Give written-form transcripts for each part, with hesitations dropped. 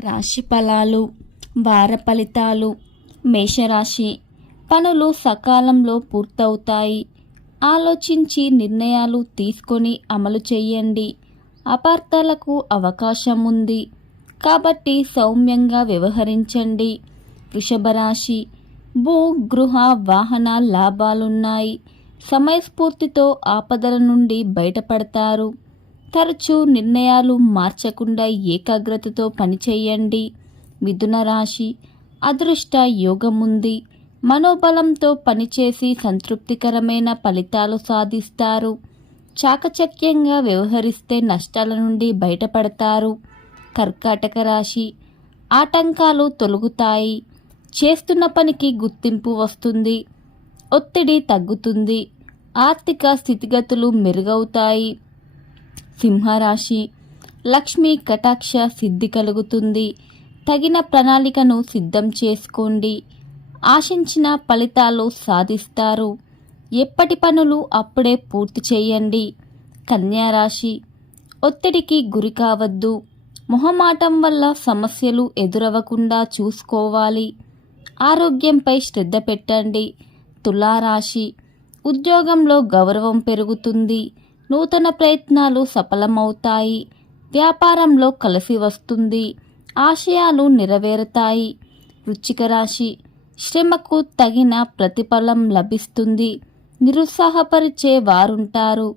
రాశి ఫలాలు వార ఫలితాలు. మేషరాశి, పనులు సకాలంలో పూర్తవుతాయి. ఆలోచించి నిర్ణయాలు తీసుకొని అమలు చేయండి. అపార్థాలకు అవకాశం ఉంది కాబట్టి సౌమ్యంగా వ్యవహరించండి. వృషభ రాశి, భూ గృహ వాహన లాభాలున్నాయి. సమయస్ఫూర్తితో ఆపదల నుండి బయటపడతారు. తరచూ నిర్ణయాలు మార్చకుండా ఏకాగ్రతతో పనిచేయండి. మిథున రాశి, అదృష్ట యోగముంది. మనోబలంతో పనిచేసి సంతృప్తికరమైన ఫలితాలు సాధిస్తారు. చాకచక్యంగా వ్యవహరిస్తే నష్టాల నుండి బయటపడతారు. కర్కాటక రాశి, ఆటంకాలు తొలగుతాయి. చేస్తున్న పనికి గుర్తింపు వస్తుంది. ఒత్తిడి తగ్గుతుంది. ఆర్థిక స్థితిగతులు మెరుగవుతాయి. సింహరాశి, లక్ష్మీ కటాక్ష సిద్ధి కలుగుతుంది. తగిన ప్రణాళికను సిద్ధం చేసుకోండి. ఆశించిన ఫలితాలు సాధిస్తారు. ఎప్పటి పనులు అప్పుడే పూర్తి చేయండి. కన్యారాశి, ఒత్తిడికి గురి కావద్దు. మొహమాటం వల్ల సమస్యలు ఎదురవ్వకుండా చూసుకోవాలి. ఆరోగ్యంపై శ్రద్ధ పెట్టండి. తులారాశి, ఉద్యోగంలో గౌరవం పెరుగుతుంది. నూతన ప్రయత్నాలు సఫలమవుతాయి. వ్యాపారంలో కలిసి వస్తుంది. ఆశయాలు నెరవేరుతాయి. వృశ్చిక రాశి, శ్రమకు తగిన ప్రతిఫలం లభిస్తుంది. నిరుత్సాహపరిచే వారుంటారు.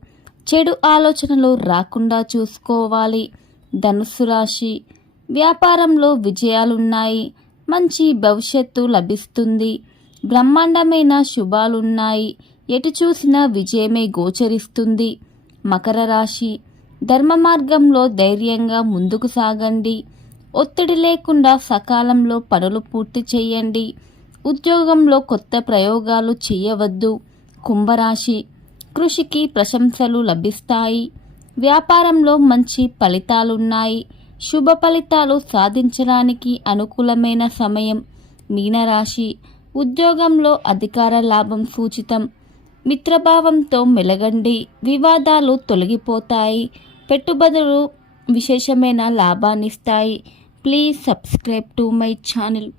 చెడు ఆలోచనలు రాకుండా చూసుకోవాలి. ధనుస్సు రాశి, వ్యాపారంలో విజయాలున్నాయి. మంచి భవిష్యత్తు లభిస్తుంది. బ్రహ్మాండమైన శుభాలున్నాయి. ఎటు చూసినా విజయమే గోచరిస్తుంది. మకర రాశి, ధర్మ మార్గంలో ధైర్యంగా ముందుకు సాగండి. ఒత్తిడి లేకుండా సకాలంలో పనులు పూర్తి చేయండి. ఉద్యోగంలో కొత్త ప్రయోగాలు చేయవద్దు. కుంభరాశి, కృషికి ప్రశంసలు లభిస్తాయి. వ్యాపారంలో మంచి ఫలితాలున్నాయి. శుభ ఫలితాలు సాధించడానికి అనుకూలమైన సమయం. మీనరాశి, ఉద్యోగంలో అధికార లాభం సూచితం. మిత్రభావంతో మెలగండి. వివాదాలు తొలగిపోతాయి. పెట్టుబడులు విశేషమైన లాభాన్నిస్తాయి. Please subscribe to my channel.